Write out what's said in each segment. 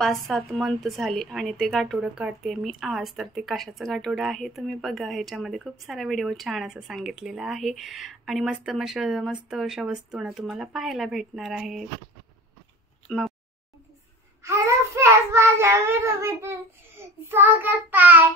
5-7 month झाली आणि ते गाठोडं काढते मी आज. तर ते कशाचं गाठोडं आहे तुम्ही बघा, ह्याच्यामध्ये खूप सारा व्हिडिओ छान असं सांगितलेला आहे आणि मस्त अशा वस्तू ना तुम्हाला पाहायला भेटणार आहेत. मग हॅलो फ्रेंड्स, माझ्या व्हिडिओमध्ये स्वागत आहे.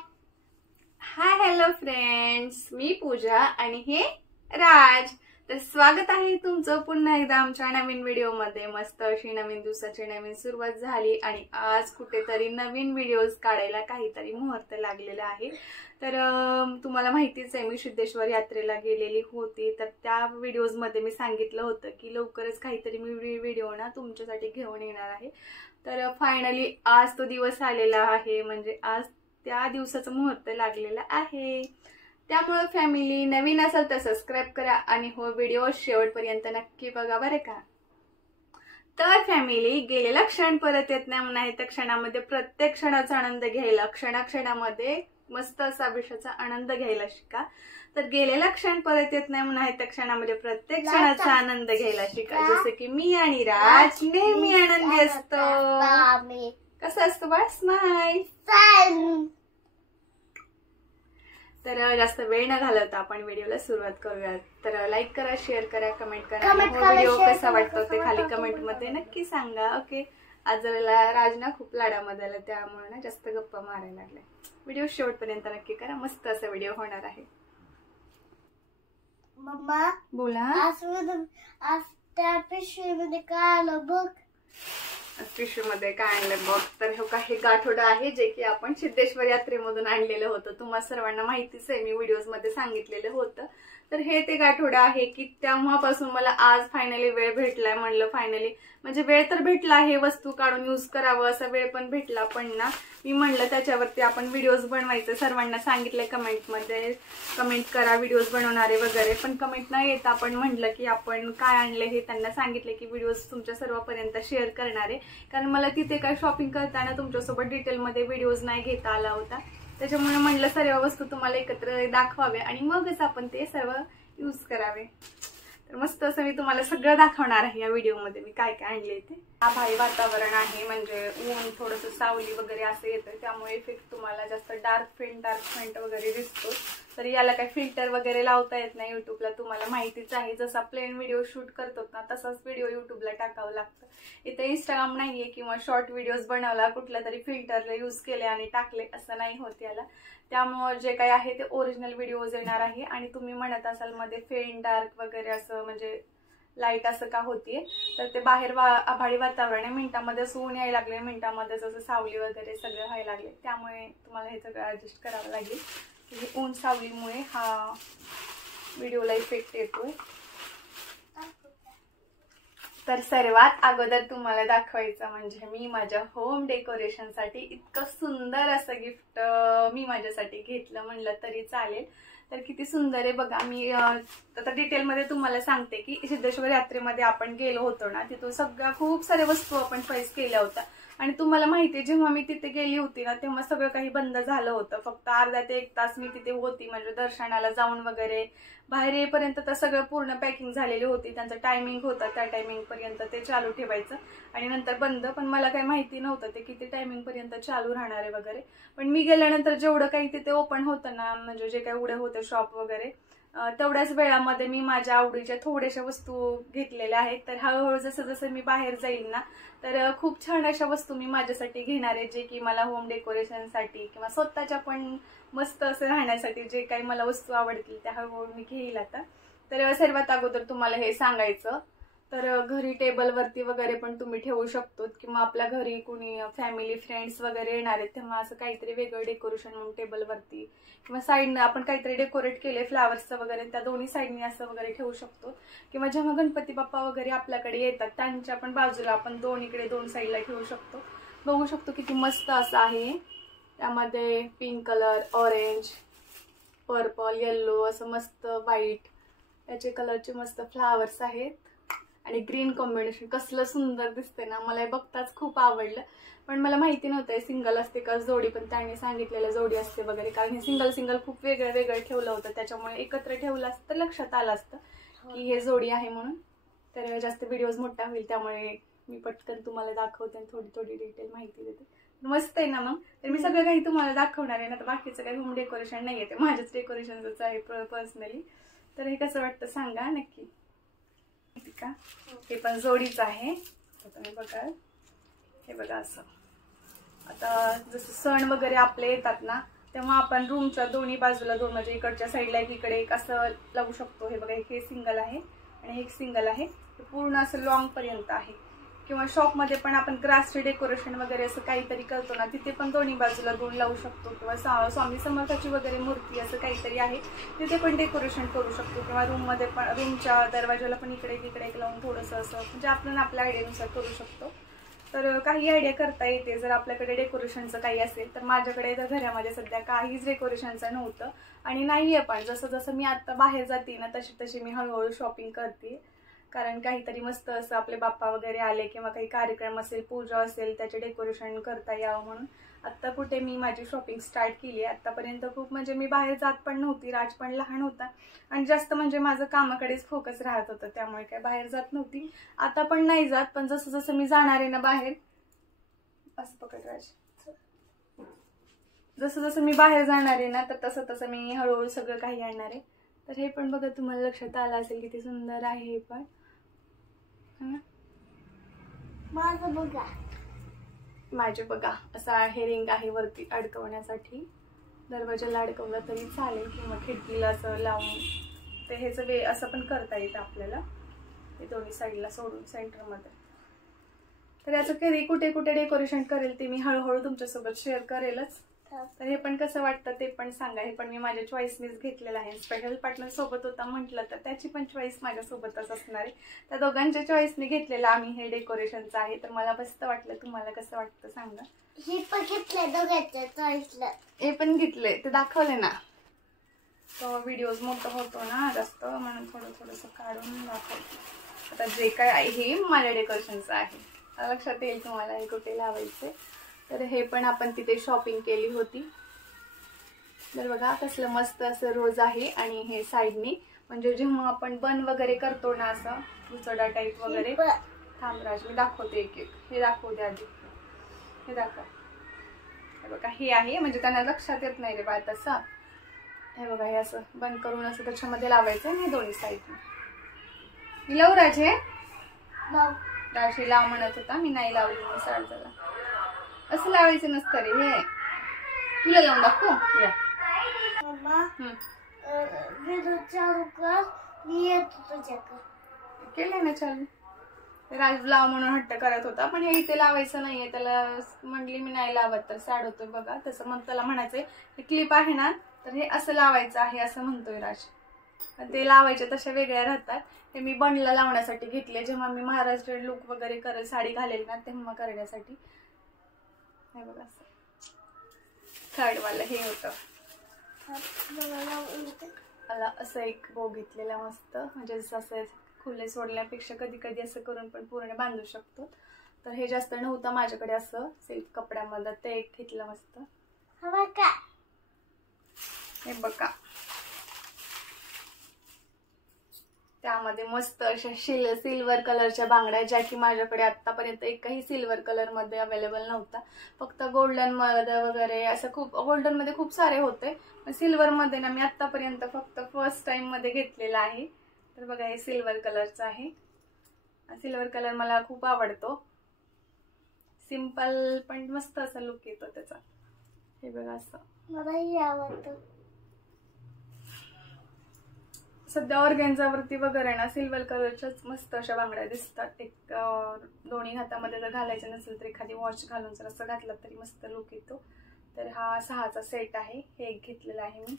हाय हॅलो फ्रेंड्स, मी पूजा आणि हे राज. तर स्वागत आहे तुमचं पुन्हा एकदा आमच्या नवीन व्हिडिओमध्ये. मस्त अशी नवीन दिवसाची नवीन सुरुवात झाली आणि आज कुठेतरी नवीन व्हिडिओज काढायला काहीतरी मुहूर्त लागलेला आहे. तर तुम्हाला माहितीच आहे मी सिद्धेश्वर यात्रेला गेलेली होती. तर त्या व्हिडिओजमध्ये मी सांगितलं होतं की लवकरच काहीतरी मी व्हिडिओ ना तुमच्यासाठी घेऊन येणार आहे. तर फायनली आज तो दिवस आलेला आहे, म्हणजे आज त्या दिवसाचं मुहूर्त लागलेला आहे. त्यामुळे फॅमिली नवीन असेल तर सबस्क्राईब करा आणि हो व्हिडिओ शेवटपर्यंत नक्की बघा बरं का. तर फॅमिली, गेलेला क्षण परत येत नाही म्हणा, त्या क्षणामध्ये प्रत्येक क्षणाचा आनंद घ्यायला, क्षणाक्षणामध्ये मस्त असा आयुष्याचा आनंद घ्यायला शिका. तर गेलेला क्षण परत येत नाही म्हणा, त्या क्षणामध्ये प्रत्येक क्षणाचा आनंद घ्यायला शिका. जसं की मी आणि राज नेहमी आनंदी असतो. कसं असतं बाळ? स्माइल. तर जास्त वेळ न घालवता आपण व्हिडिओला सुरुवात करूया. तर लाईक करा, शेअर करा, कमेंट करा. व्हिडिओ कसा वाटतो ते खाली कमेंट मध्ये नक्की सांगा. ओके. आज जरा राज ना खूप लाडामध्ये आला, त्यामुळे ना जास्त गप्पा मारायला लागले. व्हिडिओ शेवटपर्यंत नक्की करा, मस्त असा व्हिडिओ होणार आहे. मम्मा बोला. आज त्या पिशवीमध्ये काय आलं बघ. पिशवीमध्ये काय आणलं बघ. तर हे गाठोडं आहे जे की आपण सिद्धेश्वर यात्रेमधून आणलेलं होतं. तुम्हाला सर्वांना माहितीच आहे, मी व्हिडिओज मध्ये सांगितलेलं होतं. तर हे ते गाठोडं आहे की तेव्हापासून मला आज फायनली वेळ भेटलाय. म्हणलं फायनली, म्हणजे वेळ तर भेटला आहे वस्तू काढून यूज करावं असा वेळ पण भेटला, पण ना मी म्हणलं त्याच्यावरती आपण व्हिडिओज बनवायचं. सर्वांना सांगितलंय कमेंटमध्ये कमेंट करा व्हिडिओज बनवणारे वगैरे, पण कमेंट नाही येत. आपण म्हटलं की आपण काय आणलं हे त्यांना सांगितलं की व्हिडिओज तुमच्या सर्वांपर्यंत शेअर करणारे, कारण मला तिथे काय शॉपिंग करताना तुमच्यासोबत डिटेलमध्ये व्हिडिओज नाही घेता आला होता. त्याच्यामुळे म्हणलं सर्व वस्तू तुम्हाला एकत्र दाखवाव्या आणि मगच आपण ते सर्व यूज करावे. तर मस्त असं मी तुम्हाला सगळं दाखवणार आहे या व्हिडिओमध्ये मी काय काय आणले ते. आभाळी वातावरण आहे, म्हणजे ऊन थोडंसं सावली वगैरे असं येतं, त्यामुळे इफेक्ट तुम्हाला जास्त डार्क फेंट वगैरे दिसतो. तर याला काही फिल्टर वगैरे लावता येत नाही युट्यूबला, तुम्हाला माहितीच आहे. जसा प्लेन व्हिडिओ शूट करतो ना तसाच व्हिडिओ युट्यूबला टाकावं लागतं. इथे इंस्टाग्राम नाहीये किंवा शॉर्ट व्हिडिओज बनवला कुठल्या तरी फिल्टरला यूज केले आणि टाकले असं नाही होत याला. त्यामुळे जे काही आहे ते ओरिजिनल व्हिडिओज येणार आहे. आणि तुम्ही म्हणत असाल मध्ये फेंट डार्क वगैरे असं म्हणजे लाईट असं का होतीये, तर ते बाहेर आभाळी वातावरण आहे, मिनिटामध्ये ऊन यायला लागले, मिनिटामध्ये जसं सावली वगैरे सगळं व्हायला लागले, त्यामुळे तुम्हाला हे सगळं ऍडजस्ट करावं लागेल. ऊन सावलीमुळे हा व्हिडिओला इफेक्ट येतोय. तर सर्वात अगोदर तुम्हाला दाखवायचं म्हणजे मी माझ्या होम डेकोरेशन साठी इतकं सुंदर असं गिफ्ट मी माझ्यासाठी घेतलं म्हणलं तरी चालेल. तर किती सुंदर आहे बघा. मी आता डिटेलमध्ये तुम्हाला सांगते की सिद्धेश्वर यात्रेमध्ये आपण गेलो होतो ना, तिथून सगळ्या खूप साऱ्या वस्तू आपण चॉईस केल्या होत्या. आणि तुम्हाला माहितीये जेव्हा मी तिथे गेली होती ना तेव्हा सगळं काही बंद झालं होतं. फक्त अर्धा ते 1 तास मी तिथे होती, म्हणजे दर्शनाला जाऊन वगैरे बाहेर येईपर्यंत तर सगळं पूर्ण पॅकिंग झालेली होती. त्यांचं टायमिंग होतं, त्या टायमिंग पर्यंत ते चालू ठेवायचं आणि नंतर बंद. पण मला काही माहिती नव्हतं ते किती टायमिंग पर्यंत चालू राहणार आहे वगैरे. पण मी गेल्यानंतर जेवढं काही तिथे ओपन होतं ना, म्हणजे जे काही उघडे होते शॉप वगैरे, तेवढ्याच वेळामध्ये मी माझ्या आवडीच्या थोड्याशा वस्तू घेतलेल्या आहेत. तर हळूहळू जसं जसं मी बाहेर जाईल ना तर खूप छान अशा वस्तू मी माझ्यासाठी घेणार आहे, जे की मला होम डेकोरेशनसाठी किंवा स्वतःच्या पण मस्त असं राहण्यासाठी जे काही मला वस्तू आवडतील त्या हळूहळू मी घेईल आता. तर सर्वात अगोदर तुम्हाला हे सांगायचं, तर घरी टेबलवरती वगैरे पण तुम्ही ठेवू शकतो किंवा आपल्या घरी कुणी फॅमिली फ्रेंड्स वगैरे येणार आहेत तेव्हा असं काहीतरी वेगळं डेकोरेशन म्हणून टेबलवरती किंवा साईडनं आपण काहीतरी डेकोरेट केले फ्लावर्सचं वगैरे, त्या दोन्ही साईडनी असं वगैरे ठेवू शकतो. किंवा जेव्हा गणपती बाप्पा वगैरे आपल्याकडे येतात त्यांच्या पण बाजूला आपण दोन्हीकडे 2 साईडला ठेवू शकतो. बघू शकतो किती मस्त असं आहे. त्यामध्ये pink colour, orange, purple, yellow असं मस्त व्हाईट याचे कलरचे मस्त फ्लावर्स आहेत आणि ग्रीन कॉम्बिनेशन कसलं सुंदर दिसते ना. मला हे बघताच खूप आवडलं, पण मला माहिती नव्हतं सिंगल असते का जोडी, पण त्यांनी सांगितलेलं जोडी असते वगैरे, कारण हे सिंगल खूप वेगळं वेगळं ठेवलं होतं, त्याच्यामुळे एकत्र ठेवलं असतं तर लक्षात आलं असतं की हे जोडी आहे म्हणून. तर जास्त व्हिडिओज मोठा होईल त्यामुळे मी पटकन तुम्हाला दाखवते आणि थोडी थोडी डिटेल माहिती देते. मस्त आहे ना. मग तर मी सगळं काही तुम्हाला दाखवणार आहे ना. तर बाकीचं काही होम डेकोरेशन नाही आहे, ते माझ्याच डेकोरेशनच आहे पर्सनली. तर हे कसं वाटतं सांगा नक्की. माहिती का हे पण जोडीच आहे. तर तुम्ही बघा, हे बघा असं. आता जसं सण वगैरे आपले येतात ना, तेव्हा आपण रूमच्या दोन्ही बाजूला दोन, म्हणजे इकडच्या साईडला एक इकडे एक असं लावू शकतो. हे बघा, एक हे सिंगल आहे आणि एक सिंगल आहे. पूर्ण असं लॉंग पर्यंत आहे. किंवा शॉपमध्ये पण आपण ग्रासचे डेकोरेशन वगैरे असं काहीतरी करतो ना, तिथे पण दोन्ही बाजूला दोन लावू शकतो. किंवा स्वामी समर्थाची वगैरे मूर्ती असं काहीतरी आहे तिथे पण डेकोरेशन करू शकतो. किंवा रूममध्ये पण, रूमच्या दरवाजाला पण इकडे एक लावून थोडंसं असं, म्हणजे आपण आपल्या आयडियानुसार करू शकतो. तर काही आयडिया करता येते जर आपल्याकडे डेकोरेशनचं काही असेल. तर माझ्याकडे तर घरामध्ये सध्या काहीच डेकोरेशनचं नव्हतं आणि नाही आहे पण. जसं जसं मी आता बाहेर जाते ना, तशी मी हळूहळू शॉपिंग करते. कारण काहीतरी मस्त असं आपले बाप्पा वगैरे आले किंवा काही कार्यक्रम असेल, पूजा असेल, त्याचे डेकोरेशन करता यावं म्हणून आत्ता कुठे मी माझी शॉपिंग स्टार्ट केली आहे. आत्तापर्यंत खूप, म्हणजे मी बाहेर जात पण नव्हती. राज पण लहान होता आणि जास्त म्हणजे माझं कामाकडेच फोकस राहत होतं, त्यामुळे काय बाहेर जात नव्हती. आता पण नाही जात, पण जसं जसं मी जाणार आहे ना बाहेर, असं पकड राज, जसं जसं मी बाहेर जाणार आहे ना, तर तसं तसं मी हळूहळू सगळं काही आणणार आहे. तर हे पण बघा, तुम्हाला लक्षात आलं असेल किती सुंदर आहे हे पण. माझे बघा असा हे रिंग आहे वरती अडकवण्यासाठी. दरवाजाला अडकवलं तरी चालेल किंवा खिडकीला असं लावून ते ह्याचं असं पण करता येतं आपल्याला. ते दोन्ही साईडला सोडून सेंटरमध्ये. तर याचं कधी कुठे कुठे डेकोरेशन करेल ते मी हळूहळू तुमच्यासोबत शेअर करेलच. तर हे पण कसं वाटतं ते पण सांगा. हे पण मी माझ्या चॉईसनीच घेतलेलं आहे. स्पेशल पार्टनर सोबत होता म्हटलं तर त्याची पण चॉईस माझ्यासोबतच असणार आहे. त्या दोघांच्या चॉईसने घेतलेलं आम्ही हे डेकोरेशनचं आहे. तर मला मस्त वाटलं. तुम्हाला कसं वाटतं सांगा. हे पण घेतलंय दोघांच्या चॉईसला. हे पण घेतलंय, ते दाखवले ना. तो व्हिडिओज मोठा होतो ना जास्त, म्हणून थोडंसं काढून दाखवतो. आता जे काय आहे हे माझ्या डेकोरेशनचं आहे. लक्षात येईल तुम्हाला हे कुठे लावायचे. तर हे पण आपण तिथे शॉपिंग केली होती. तर बघा कसलं मस्त असं रोज आहे. आणि हे साईडनी, म्हणजे जेव्हा आपण बन वगैरे करतो ना असं उचडा टाईप वगैरे. थांबराज मी दाखवते एक एक. हे दाखवू दे आधी. हे दाखव. हे बघा हे आहे, म्हणजे त्यांना लक्षात येत नाही रे बा तसं. हे बघा हे असं बंद करून असं त्याच्यामध्ये लावायचं आणि हे दोन्ही साईडने. मी लावू राज हे? राशी लाव म्हणत होता, मी नाही लावली. मी साड झाला असं लावायचं नसतं रे हे. तुला लावून दाखवू या. मम्मा व्हिडिओ चालू कर, मी येतो तुझ्याकडे. केलं ना चालू. राज लाव म्हणून हट्ट करत होता, पण हे इथे लावायचं नाहीये. त्याला म्हणली मी नाही लावत तर सॅड होतोय बघा तसं. मग त्याला म्हणायचंय हे क्लिप आहे ना, तर हे असं लावायचं आहे असं म्हणतोय राज. ते लावायचे तशा वेगळ्या राहतात. हे मी बंडला लावण्यासाठी घेतले. जेव्हा मी महाराष्ट्रीयन लुक वगैरे करेल, साडी घालेल ना, तेव्हा करण्यासाठी. हे बघा असं थर्डवाला हे होतं. मला असं एक बो घेतलेला मस्त, म्हणजे असं खुले सोडल्यापेक्षा कधी कधी असं करून पण पूर्ण बांधू शकतो. तर हे जास्त नव्हतं माझ्याकडे असं सिल्क कपड्यामध्ये, ते एक घेतलं मस्त. हे बघा त्यामध्ये मस्त अशा सिल्वर कलरच्या बांगड्या, ज्या की माझ्याकडे आतापर्यंत एकही सिल्वर कलर मध्ये अवेलेबल नव्हता. फक्त गोल्डन मध्ये वगैरे असं खूप, गोल्डन मध्ये खूप सारे होते, पण सिल्वर मध्ये ना मी आतापर्यंत फक्त फर्स्ट टाइम मध्ये घेतलेला आहे. तर बघा हे सिल्वर कलरचं आहे. सिल्वर कलर मला खूप आवडतो. सिंपल पण मस्त असा लुक येतो त्याचा. हे बघा असं मलाही आवडतं. सध्या ऑर्गेन्झावरती वगैरे ना सिल्वर कलरच्याच मस्त अशा बांगड्या दिसतात. एक दोन्ही हातामध्ये जर घालायचं नसेल तर एखादी वॉच घालून जर असं घातलं तरी मस्त लुक येतो. तर हा 6चा सेट आहे. हे एक घेतलेला आहे मी.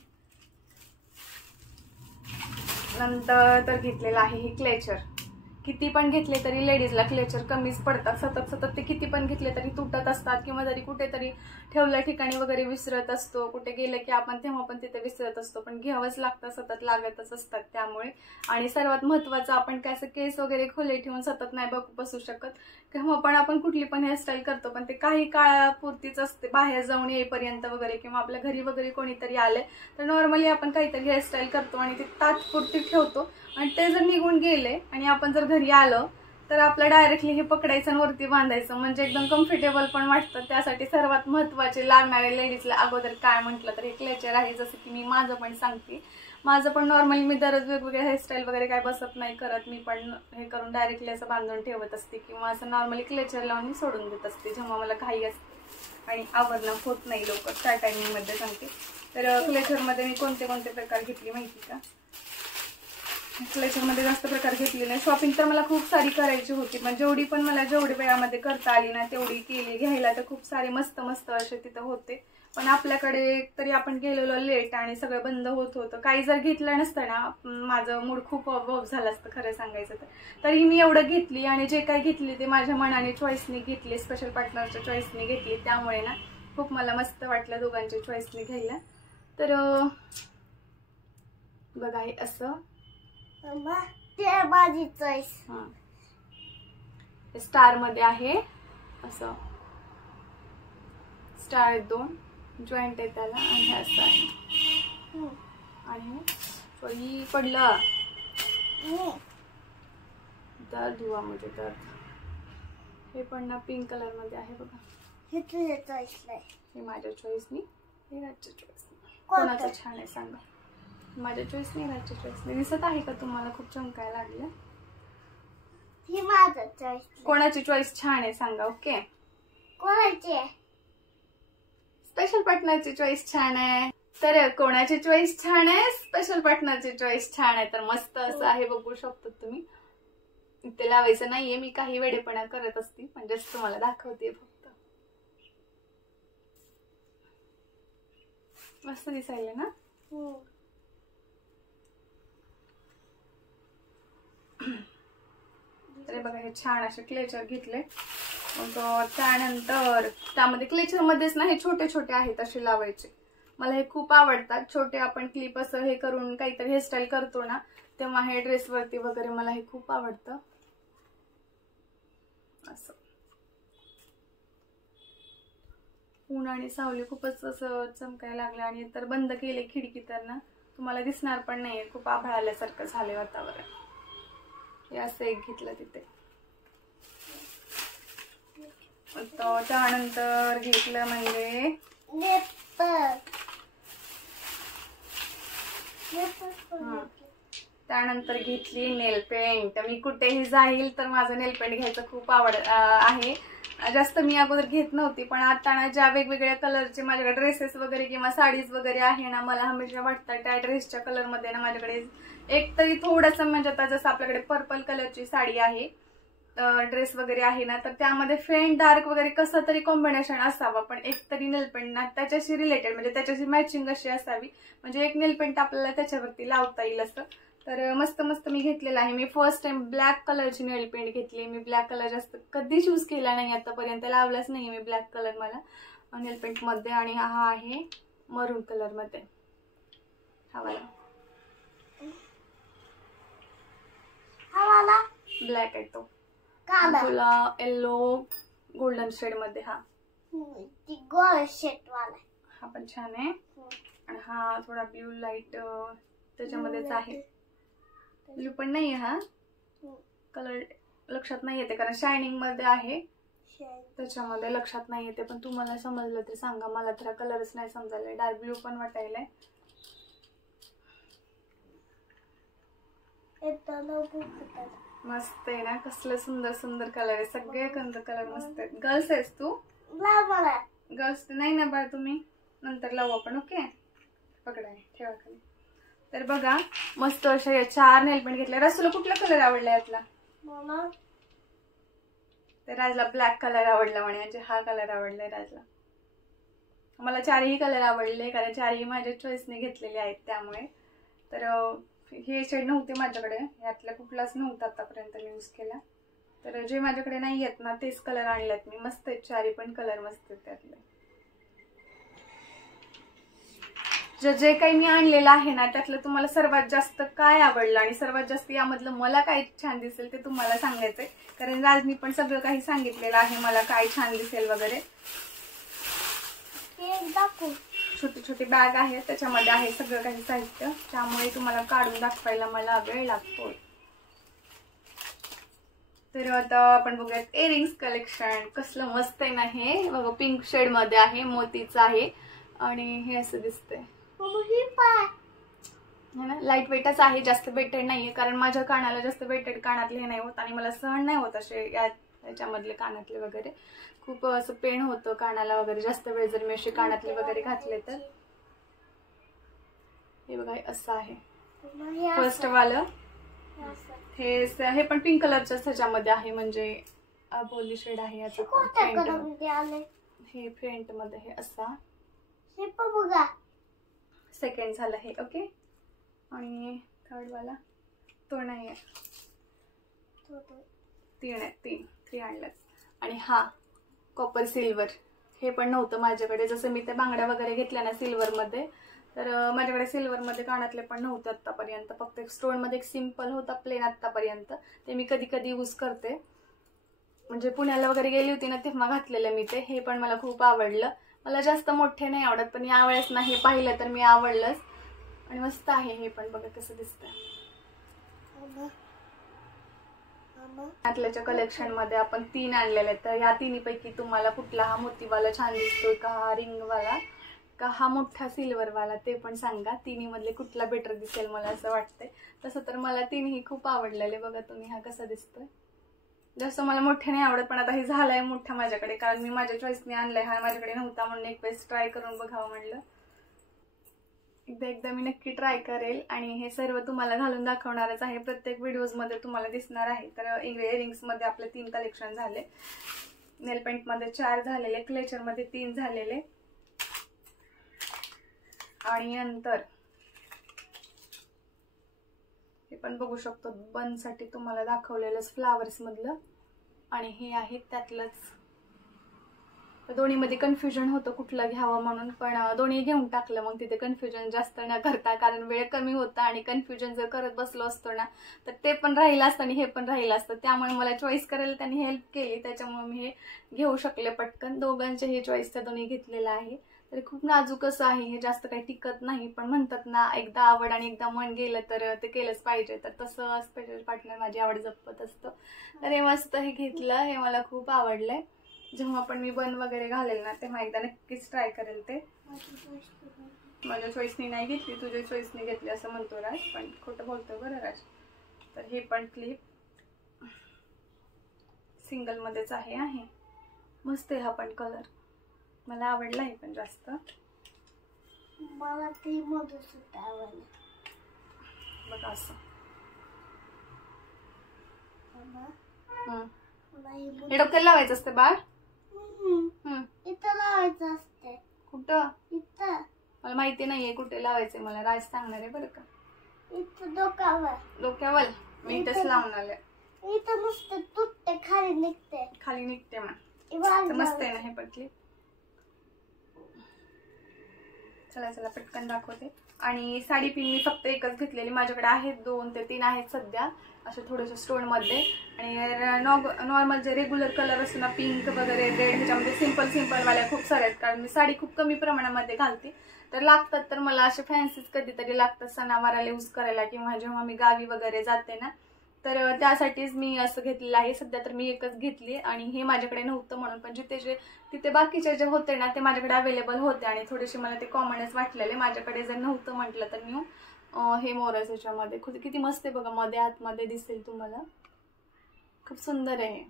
नंतर तर घेतलेला आहे हे क्लेचर. किती पण घेतले तरी लेडीजला क्लेचर कमीच पडतात. सतत ते किती पण घेतले तरी तुटत असतात, किंवा जरी कुठेतरी ठेवल्या ठिकाणी वगैरे विसरत असतो. कुठे गेलं की आपण तेव्हा पण तिथे विसरत असतो, पण घ्यावंच लागतं, सतत लागतच असतात त्यामुळे. आणि सर्वात महत्त्वाचं, आपण काय असं केस वगैरे खुले ठेवून सतत नाही बसू शकत. तेव्हा पण आपण कुठली पण हेअरस्टाईल करतो, पण ते काही काळापुरतीच असते. बाहेर जाऊन येईपर्यंत वगैरे, किंवा आपल्या घरी वगैरे कोणीतरी आले तर नॉर्मली आपण काहीतरी हेअरस्टाईल करतो आणि ते तात्पुरती ठेवतो. आणि ते जर निघून गेले आणि आपण जर घरी आलो तर आपलं डायरेक्टली हे पकडायचं आणि वरती बांधायचं, म्हणजे एकदम कम्फर्टेबल पण वाटतं. त्यासाठी सर्वात महत्त्वाचे लागणारे लेडीजला अगोदर काय म्हटलं तर हे क्लेचर आहे. जसं की मी माझं पण सांगते, माझं पण नॉर्मली मी दररोज वेगवेगळे हेअरस्टाईल वगैरे काय बसत नाही करत, मी पण हे करून डायरेक्टली असं बांधून ठेवत असते किंवा असं नॉर्मली क्लेचर लावून मी सोडून देत असते जेव्हा मला घाई असते आणि आवरणं होत नाही लवकर, त्या टायमिंगमध्ये सांगते. तर क्लेचरमध्ये मी कोणते कोणते प्रकार घेतले माहिती का? क्लेचरमध्ये जास्त प्रकार घेतले नाही. शॉपिंग तर मला खूप सारी करायची होती, पण जेवढी पण मला जेवढी वेळामध्ये करता आली ना तेवढी केली. घ्यायला तर खूप सारे मस्त मस्त असे तिथं होते, पण आपल्याकडे तरी आपण गेलेलो लेट आणि सगळं बंद होत होतं. काही जर घेतलं नसतं ना माझं मूड खूप ऑफ झालं असतं खरं सांगायचं तर. तरी मी एवढं घेतली आणि जे काही घेतली ते माझ्या मनाने चॉईसने घेतली, स्पेशल पार्टनरच्या चॉईसने घेतली. त्यामुळे ना खूप मला मस्त वाटलं दोघांच्या चॉईसने घ्यायला. तर बघा हे असं माझी चॉईस स्टार मध्ये आहे, असं स्टार 2 जॉईंट आहे त्याला आणि हे असं आहे. आणि पडलं तर धुवामध्ये तर हे पण ना पिंक कलर मध्ये आहे बघा. हे तुझ्या चॉईस नाही, हे माझ्या चॉईसनी, हे राजच्या चॉईसनी. कोणाचं छान आहे सांगा? माझ्या चॉईसनी, राजच्या चॉईसनी. दिसत आहे का तुम्हाला? खूप चमकायला लागलं. ही माझा चॉईस. कोणाची चॉईस छान आहे सांगा? ओके, कोणाची आहे? स्पेशल पार्टनरची चॉईस छान आहे. तर कोणाची चॉईस छान आहे? स्पेशल पार्टनरची चॉईस छान आहे. तर मस्त असं आहे, बघू शकता तुम्ही. इथे लावायचं नाहीये, मी काही वेडेपणा करत असते, म्हणजेच तुम्हाला दाखवते फक्त. मस्त दिसायला ना? तर बघा हे छान असे क्लेचर घेतले. मग त्यानंतर त्यामध्ये क्लेचर मध्येच ना हे छोटे छोटे आहेत असे लावायचे. मला हे खूप आवडतात छोटे. आपण क्लिप असं हे करून काहीतरी हेअरस्टाईल करतो ना तेव्हा हे ड्रेसवरती वगैरे मला हे खूप आवडतं. असं ऊन आणि सावली खूपच असं चमकायला लागलं आणि तर बंद केले खिडकी तर ना तुम्हाला दिसणार पण नाहीये, खूप आभाळ आल्यासारखं झालंय वातावरण. हे असं एक घेतलं तिथे. त्यानंतर घेतलं म्हणजे त्यानंतर घेतली नेल पेंट. मी कुठेही जाईल तर माझं नेल पेंट घ्यायचं खूप आवड आहे. जास्त मी अगोदर घेत नव्हती, पण आता ना ज्या वेगवेगळ्या कलरचे माझ्याकडे ड्रेसेस वगैरे किंवा साडीज वगैरे आहे ना, मला हमेशा वाटतं त्या ड्रेसच्या कलरमध्ये ना माझ्याकडे एक तरी थोडंसं, म्हणजे आता जसं आपल्याकडे पर्पल कलरची साडी आहे ड्रेस वगैरे आहे ना, तर त्यामध्ये फेंट डार्क वगैरे कसं तरी कॉम्बिनेशन असावं, पण एक तरी नेल पेंट ना त्याच्याशी रिलेटेड म्हणजे त्याच्याशी मॅचिंग अशी असावी, म्हणजे एक नेल पेंट आपल्याला त्याच्यावरती लावता येईल असं. तर मस्त मस्त मी घेतलेलं आहे. मी फर्स्ट टाइम ब्लॅक कलरची नेल पेंट घेतली. मी ब्लॅक कलर जास्त कधी चूज केला नाही आतापर्यंत, लावलाच नाही मी ब्लॅक कलर मला नेल पेंट मध्ये. आणि हा आहे मरून कलर मध्ये, हा वाला ब्लॅक आहे तो. तुला येलो गोल्डन शेड मध्ये, हा गोल्डन शेड वाला, हा पण छान आहे. आणि हा थोडा ब्ल्यू लाईट त्याच्यामध्येच आहे. ब्ल्यू पण नाही, हा कलर लक्षात नाही येते कारण शायनिंग मध्ये आहे त्याच्यामध्ये, लक्षात नाही येते. पण तुम्हाला समजलं तर सांगा, मला तर कलरच नाही समजायला. डार्क ब्ल्यू पण वाटायलाय. मस्त आहे ना, कसलं सुंदर सुंदर कलर आहे. सगळे कलर मस्त आहेत. गर्ल्स आहेस तू? गर्ल्स नाही ना बाळ, तुम्ही नंतर लावू आपण. ओके, पकडाय ठेवा खाली. तर बघा मस्त अशा या 4 नेल पेंट घेतल्या. रसूला कुठला कलर आवडला यातला? तर राजला ब्लॅक कलर आवडला म्हणे, म्हणजे हा कलर आवडलाय राजला. मला 4ही कलर आवडले कारण 4ही माझ्या चॉईसने घेतलेले आहेत त्यामुळे. तर हे शेड नव्हते माझ्याकडे, यातला कुठलाच नव्हता आतापर्यंत मी यूज केला. तर जे माझ्याकडे नाही आहेत ना तेच कलर आणलेत मी. मस्त आहेत 4ही पण कलर, मस्त आहेत त्यातले. जे काही मी आणलेलं आहे ना त्यातलं तुम्हाला सर्वात जास्त काय आवडलं आणि सर्वात जास्त यामधलं मला काय छान दिसेल ते तुम्हाला सांगायचंय, कारण राजनी पण सगळं काही सांगितलेलं आहे मला काय छान दिसेल वगैरे. छोटी छोटी बॅग आहे, त्याच्यामध्ये आहे सगळं काही साहित्य, त्यामुळे तुम्हाला काढून दाखवायला मला वेळ लागतोय. तर आता आपण बघूयात इयरिंग्स कलेक्शन. कसलं मस्त आहे ना हे बघा. पिंक शेड मध्ये आहे, मोतीचं आहे आणि हे असं दिसतंय ना. लाईट वेटच आहे, जास्त वेटेड नाहीये कारण माझ्या कानाला जास्त वेटेड कानातले हे नाही होत आणि मला सहन नाही होत असे याच्यामधले कानातले वगैरे. खूप असं पेन होतं कानाला वगैरे जास्त वेळ जर मी असे कानातले वगैरे घातले तर. हे बघा असं आहे फर्स्ट वालं. हे पण पिंक कलरच्याच ह्याच्यामध्ये आहे, म्हणजे बोली शेड आहे याचं. हे फ्रंट मध्ये हे असा सेकंड झाला हे. ओके. आणि थर्ड वाला तो नाही आहे, तीन आणलाच. आणि हा कॉपर सिल्वर, हे पण नव्हतं माझ्याकडे. जसं मी त्या बांगड्या वगैरे घेतल्या ना सिल्वर मध्ये, तर माझ्याकडे सिल्वर मध्ये कानातले पण नव्हते आतापर्यंत. फक्त एक स्टोन मध्ये एक सिंपल होता प्लेन आतापर्यंत. ते मी कधी कधी यूज करते, म्हणजे पुण्याला वगैरे गेली होती ना तेव्हा घातलेलं मी ते. हे पण मला खूप आवडलं. मला जास्त मोठे नाही आवडत पण यावेळेस ना हे पाहिलं तर मी आवडलंच. आणि मस्त आहे हे पण. बघा कसं दिसतंय. कानातल्याच्या कलेक्शन मध्ये आपण 3 आणलेले आहेत. तर या तिन्हीपैकी तुम्हाला कुठला हा मोतीवाला छान दिसतोय का, हा रिंगवाला का हा मोठा सिल्वरवाला, ते पण सांगा. तिन्ही मधले कुठला बेटर दिसेल मला असं वाटतंय. तसं तर मला तिन्ही खूप आवडलेले. बघा तुम्ही हा कसा दिसतोय. जास्त मला मोठे नाही आवडत पण आता हे झालाय मोठा माझ्याकडे कारण मी माझ्या चॉईसने आणलाय. हा माझ्याकडे नव्हता म्हणून एक वेळेस ट्राय करून बघावं म्हणलं. एकदा मी नक्की ट्राय करेल आणि हे सर्व तुम्हाला घालून दाखवणारच आहे. प्रत्येक व्हिडिओज मध्ये तुम्हाला दिसणार आहे. तर इयरिंग्स मध्ये आपले 3 कलेक्शन झाले, नेल पेंट मध्ये 4 झालेले, क्लेचर मध्ये 3 झालेले आणि नंतर हे पण बघू शकतो बन साठी तुम्हाला दाखवलेलंच फ्लावर्स मधलं. आणि हे आहे त्यातलंच. दोन्ही मध्ये कन्फ्युजन होतं कुठलं घ्यावं म्हणून, पण दोन्ही घेऊन टाकलं मग तिथे कन्फ्युजन जास्त न करता. कारण वेळ कमी होता आणि कन्फ्युजन जर करत बसलो असतो ना तर ते पण राहिलं असतं आणि हे पण राहिलं असतं. त्यामुळे मला चॉईस करायला त्यांनी हेल्प केली, त्याच्यामुळे मी हे घेऊ शकले पटकन. दोघांचे हे चॉईस त्या दोन्ही घेतलेलं आहे. तर खूप नाजूक असं आहे हे, जास्त काही टिकत नाही. पण म्हणतात ना एकदा आवड आणि एकदा मन गेलं तर ते केलंच पाहिजे. तर तसं स्पेशल पार्टनर माझी आवड जपत असतं. तर हे मस्त हे घेतलं, हे मला खूप आवडलंय. जेव्हा पण मी बन वगैरे घालेल ना तेव्हा एकदा नक्कीच ट्राय करेल ते. माझ्या चॉईसनी नाही घेतली, तुझ्या चॉईसनी घेतली असं म्हणतो राज, पण खोटं बोलतो बरं राज. तर हे पण क्लिप सिंगल मध्येच आहे. मस्त आहे हा पण कलर, मला आवडला आहे पण जास्त. मला ते मधुसूत आवडलं बघा असं. हे डोक्याला लावायचं असतं बाळ. इथं लावायचं असते. कुठं? इथं. मला माहिती नाहीये कुठे लावायचंय, मला राज सांगणार आहे बरं का. इथं डोक्यावर. डोक्यावर मी इथंच लावून आले. इथं मस्त तुटते, खाली निघते. खाली निघते मग. मस्त आहे ना हे पण क्लिप. चला चला पटकन दाखवते. आणि साडी पिन मी फक्त एकच घेतलेली, माझ्याकडे आहेत 2 ते 3 आहेत सध्या असे थोडेसे स्टोन मध्ये. आणि नॉर्मल जे रेग्युलर कलर असतो ना पिंक वगैरे रेड, ह्याच्यामध्ये सिंपल वाल्या खूप साऱ्या आहेत. कारण मी साडी खूप कमी प्रमाणामध्ये घालते, तर लागतात. तर मला असे फॅन्सीच कधीतरी लागतात सणावाराला यूज करायला किंवा जेव्हा मी गावी वगैरे जाते ना, तर त्यासाठीच मी असं घेतलेलं आहे. सध्या तर मी एकच घेतली आणि हे माझ्याकडे नव्हतं म्हणून, पण तिथे बाकीचे जे होते ना ते माझ्याकडे अवेलेबल होते आणि थोडेसे मला ते कॉमनच वाटलेले. माझ्याकडे जर नव्हतं म्हटलं तर मी हे मोरस ह्याच्यामध्ये किती मस्त आहे बघा, मध्ये आतमध्ये दिसेल तुम्हाला, खूप सुंदर आहे.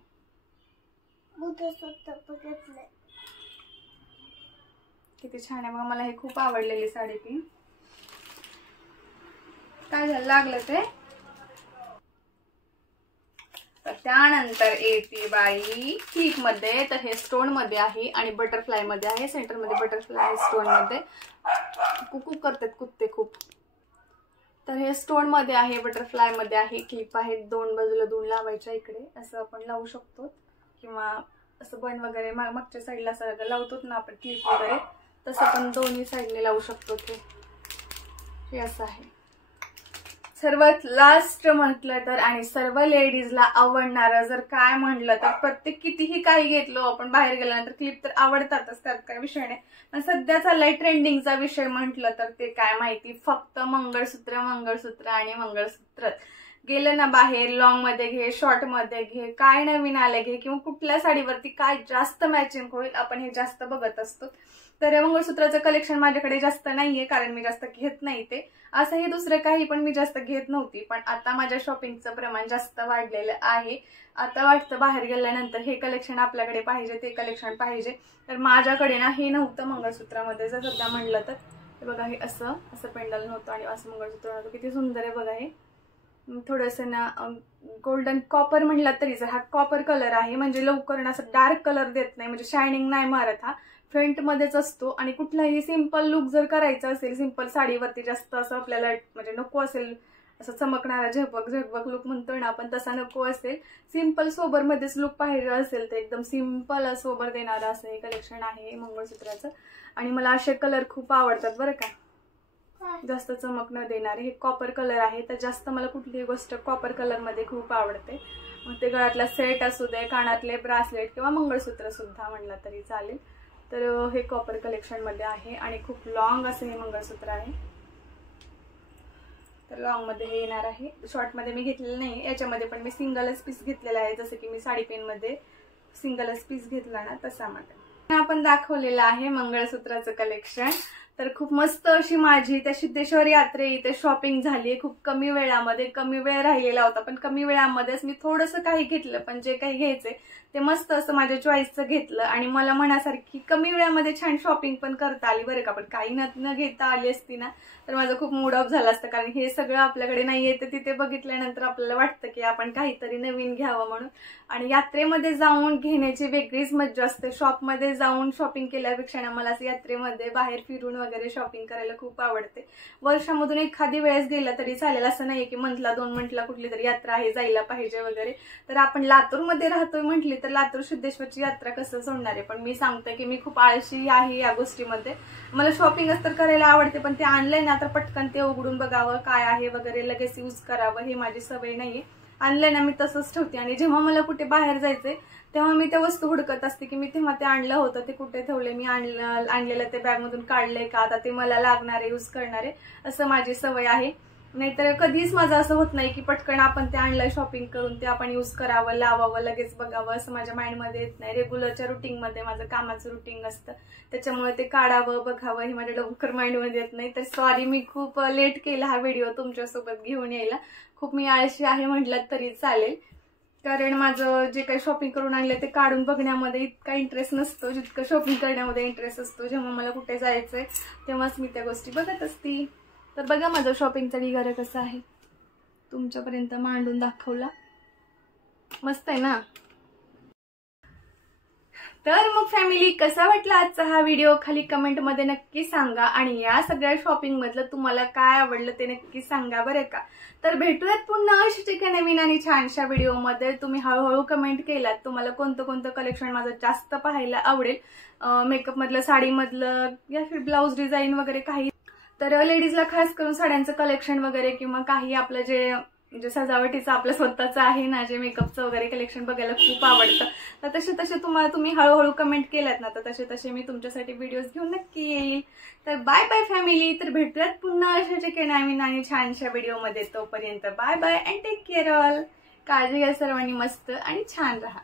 किती छान आहे बघा, मला हे खूप आवडलेली साडी ती. काय झालं लागलं ते. तर त्यानंतर येते बाई क्लिप मध्ये. तर हे स्टोन मध्ये आहे आणि बटरफ्लाय मध्ये आहे. सेंटर मध्ये बटरफ्लाय स्टोन मध्ये. कुकू करतात कुत्ते खूप. तर हे स्टोन मध्ये आहे, बटरफ्लाय मध्ये आहे. क्लिप आहेत 2 बाजूला 2 लावायच्या इकडे असं आपण लावू शकतो, किंवा असं बन वगैरे मागच्या साईडला असं लावतो ना आपण क्लिप वगैरे, तसं पण दोन्ही साईडने लावू शकतो. हे असं आहे. सर्वात लास्ट म्हटलं तर आणि सर्व लेडीजला आवडणारं जर काय म्हटलं तर, प्रत्येक कितीही काही घेतलो आपण बाहेर गेल्यानंतर क्लिप तर आवडतातच, त्यात काय विषय नाही. पण सध्या चाललाय ट्रेंडिंगचा विषय म्हटलं तर ते काय माहिती, फक्त मंगळसूत्र आणि मंगळसूत्र. गेलं ना बाहेर लॉंग मध्ये घे, शॉर्ट मध्ये घे, काय नवीन आलं घे किंवा कुठल्या साडीवरती काय जास्त मॅचिंग होईल आपण हे जास्त बघत असतो. तर मंगळसूत्राचं कलेक्शन माझ्याकडे जास्त नाहीये कारण मी जास्त घेत नाही ते. असं हे दुसरं काही पण मी जास्त घेत नव्हती, पण आता माझ्या शॉपिंगचं प्रमाण जास्त वाढलेलं आहे. आता वाटतं बाहेर गेल्यानंतर हे कलेक्शन आपल्याकडे पाहिजे, ते कलेक्शन पाहिजे. तर माझ्याकडे ना हे नव्हतं मंगळसूत्रामध्ये, जर सध्या म्हणलं तर बघा हे असं असं पेंडल नव्हतं आणि असं मंगळसूत्र नव्हतं. किती सुंदर आहे बघा. हे थोडंसं ना गोल्डन कॉपर म्हणला तरी हा कॉपर कलर आहे, म्हणजे लवकर ना असं डार्क कलर देत नाही, म्हणजे शायनिंग नाही मारत. हा फ्रंट मध्येच असतो आणि कुठलाही सिंपल लुक जर करायचा असेल, सिंपल साडीवरती जास्त असं आपल्याला म्हणजे नको असेल, असं चमकणारा झगबग झगबग लुक म्हणतोय ना आपण, तसा नको असेल, सिंपल सोबर मध्येच लुक पाहिजे असेल तर एकदम सिंपल सोबर देणारा असं हे कलेक्शन आहे मंगळसूत्राचं. आणि मला असे कलर खूप आवडतात बरं का, जास्त चमक न देणारे. हे कॉपर कलर आहे तर जास्त मला कुठलीही गोष्ट कॉपर कलर मध्ये खूप आवडते. मग ते गळ्यातला सेट असू दे, कानातले ब्रासलेट किंवा मंगळसूत्र सुद्धा म्हणलं तरी चालेल. तर हे कॉपर कलेक्शन मध्ये आहे आणि खूप लॉंग असं हे मंगळसूत्र आहे. तर लॉंग मध्ये हे येणार आहे, शॉर्ट मध्ये मी घेतलेलं नाही. याच्यामध्ये पण मी सिंगलच पीस घेतलेला आहे, जसं की मी साडी पेन मध्ये सिंगलच पीस घेतला ना तसा मध्ये आपण दाखवलेलं आहे मंगळसूत्राचं कलेक्शन. तर खूप मस्त अशी माझी त्या सिद्धेश्वर यात्रे इथे शॉपिंग झाली. खूप कमी वेळामध्ये, कमी वेळ राहिलेला होता पण कमी वेळामध्येच मी थोडंसं काही घेतलं, पण जे काही घ्यायचंय ते मस्त असं माझ्या चॉईसचं घेतलं आणि मला मनासारखी कमी वेळामध्ये छान शॉपिंग पण करता आली बरं का. पण काही न घेता आली असती ना तर माझं खूप मूड ऑफ झालं असतं, कारण हे सगळं आपल्याकडे नाहीये. तर तिथे बघितल्यानंतर आपल्याला वाटतं की आपण काहीतरी नवीन घ्यावं म्हणून. आणि यात्रेमध्ये जाऊन घेण्याची वेगळीच मज्जा असते. शॉपमध्ये जाऊन शॉपिंग केल्यापेक्षा ना मला यात्रेमध्ये बाहेर फिरून वगैरे शॉपिंग करायला खूप आवडते. वर्षामधून एखादी वेळेस गेला तरी चालेल, असं नाही की मंथला 2 मंथला कुठली तरी यात्रा आहे जायला पाहिजे वगैरे. तर आपण लातूरमध्ये राहतोय म्हटली तर लातूर सिद्धेश्वरची यात्रा कसं सोडणार आहे. पण मी सांगते की मी खूप आळशी आहे या गोष्टीमध्ये. मला शॉपिंगच तर करायला आवडते, पण ते आणलंय ना तर पटकन ते उघडून बघावं काय आहे वगैरे, लगेच यूज करावं हे माझी सवय नाहीये. आणलंय ना मी तसंच ठेवते आणि जेव्हा मला कुठे बाहेर जायचंय तेव्हा मी त्या वस्तू हुडकत असते की मी तेव्हा ते आणलं होतं ते कुठे ठेवले, मी आणलेलं ते बॅगमधून काढलंय का, आता ते मला लागणार आहे यूज करणार आहे, असं माझी सवय आहे. नाहीतर कधीच माझं असं होत नाही की पटकन आपण ते आणलंय शॉपिंग करून ते आपण यूज करावं, लावावं, लगेच बघावं, असं माझ्या माइंडमध्ये येत नाही. रेग्युलरच्या रुटीनमध्ये माझं कामाचं रुटीन असतं, त्याच्यामुळे ते काढावं बघावं हे माझ्या लवकर माइंडमध्ये येत नाही. तर सॉरी, मी खूप लेट केला हा व्हिडिओ तुमच्यासोबत घेऊन यायला. खूप मी आळशी आहे म्हटलं तरी चालेल, कारण माझं जे काही शॉपिंग करून आणलं ते काढून बघण्यामध्ये इतका इंटरेस्ट नसतो जितकं शॉपिंग करण्यामध्ये इंटरेस्ट असतो. जेव्हा मला कुठे जायचंय तेव्हाच मी त्या गोष्टी बघत असते. तर बघा माझं शॉपिंगचा ढिगारा कसा आहे, तुमच्यापर्यंत मांडून दाखवला. मस्त आहे ना. तर मग फॅमिली, कसा वाटला आजचा हा व्हिडिओ खाली कमेंट मध्ये नक्की सांगा. आणि या सगळ्या शॉपिंग मधलं तुम्हाला काय आवडलं ते नक्की सांगा बरं का. तर भेटूयात पुन्हा अशाच एका नवीन आणि छानशा व्हिडिओ मध्ये. तुम्ही हळूहळू कमेंट केलात तुम्हाला कोणतं कोणतं कलेक्शन माझं जास्त पाहायला आवडेल, मेकअप मधलं, साडी मधलं या फिर ब्लाउज डिझाईन वगैरे काही. तर लेडीजला खास करून साड्यांचं कलेक्शन वगैरे किंवा काही आपलं जे सजावटीचं आपलं स्वतःचं आहे ना, जे मेकअपचं वगैरे कलेक्शन बघायला खूप आवडतं. तर तसे तुम्ही हळूहळू कमेंट केलात ना तर तसे मी तुमच्यासाठी व्हिडिओज घेऊन नक्की येईल. तर बाय बाय फॅमिली. तर भेटूयात पुन्हा अशाच एका नवीन आणि छानशा व्हिडिओमध्ये. तोपर्यंत bye bye and take care all. काळजी घ्या सर्वांनी, मस्त आणि छान राहा.